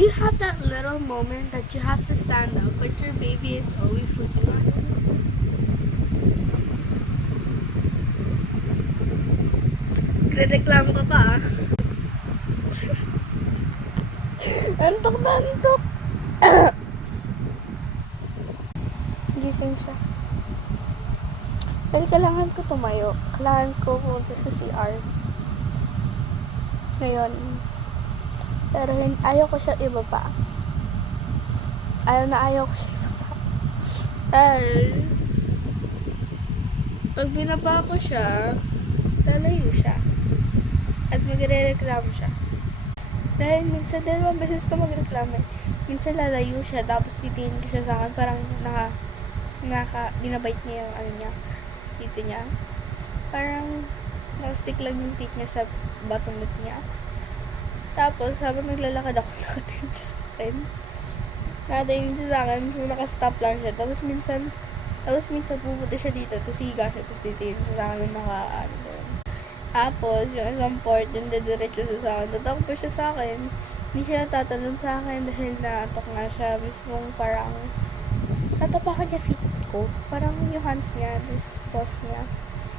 Do you have that little moment that you have to stand up, but your baby is always looking at you? Nagre-reklamo ka pa ah. Antok na antok. Gising siya. Dahil kailangan ko tumayo. Kailangan ko pumunta sa CR. Ngayon. Pero ayaw ko siya ibaba. Ayaw ko siya ibaba. Dahil pag binaba ko siya, lalayo siya. At magre-reklamo siya. Dahil minsan, dalawang beses na magreklamo. Minsan lalayo siya, tapos titingin ko siya sa akin, parang binabite niya yung ano niya, dito niya. Parang nakastick lang yung teeth niya sa bottom lip niya. Tapos, habang naglalakad ako, nakatingin siya sa akin. Nakatingin siya sa akin, so nakastop lang siya. Tapos minsan pupunta siya dito, tapos higa siya, tapos titingin siya sa akin, Tapos, yung isang part, yung dediretso siya sa akin. Tatakbo siya sa akin. Hindi siya tatalon sa akin dahil naatok nga siya. Mismong parang tatapakan niya feet ko. Parang yung hands niya, this paws niya.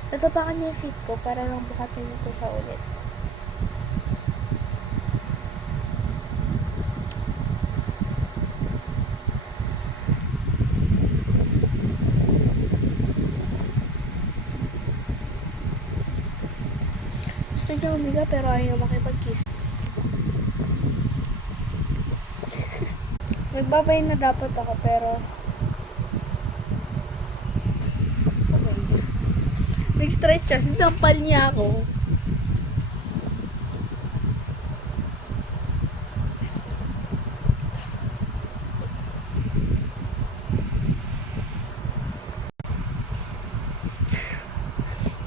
Tatapakan niya feet ko para lang bukatin ko siya ulit. Gusto niya umiga pero ayaw makipag-kiss. Nagbabay na dapat ako pero nag-stretch siya, sinampal niya ako.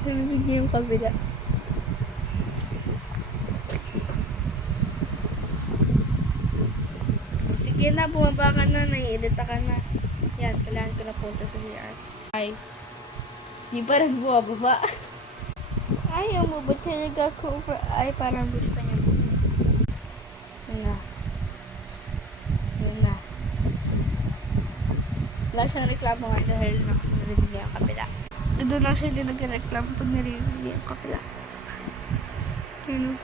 Narinig niya yung kabila. Sige na, bumaba ka na, naiirita ka na. Yan, kailangan ko na punta sa CR. Ay, di pa rin bumababa. Ayaw mo, ba't siya nag-cover? Ay, parang gusto niya. Yun na. Yun na. Wala siyang reklamo nga dahil narinig niya yung kabila. Doon lang siya hindi nag-reklamo pag narinig niya yung kabila. Yun.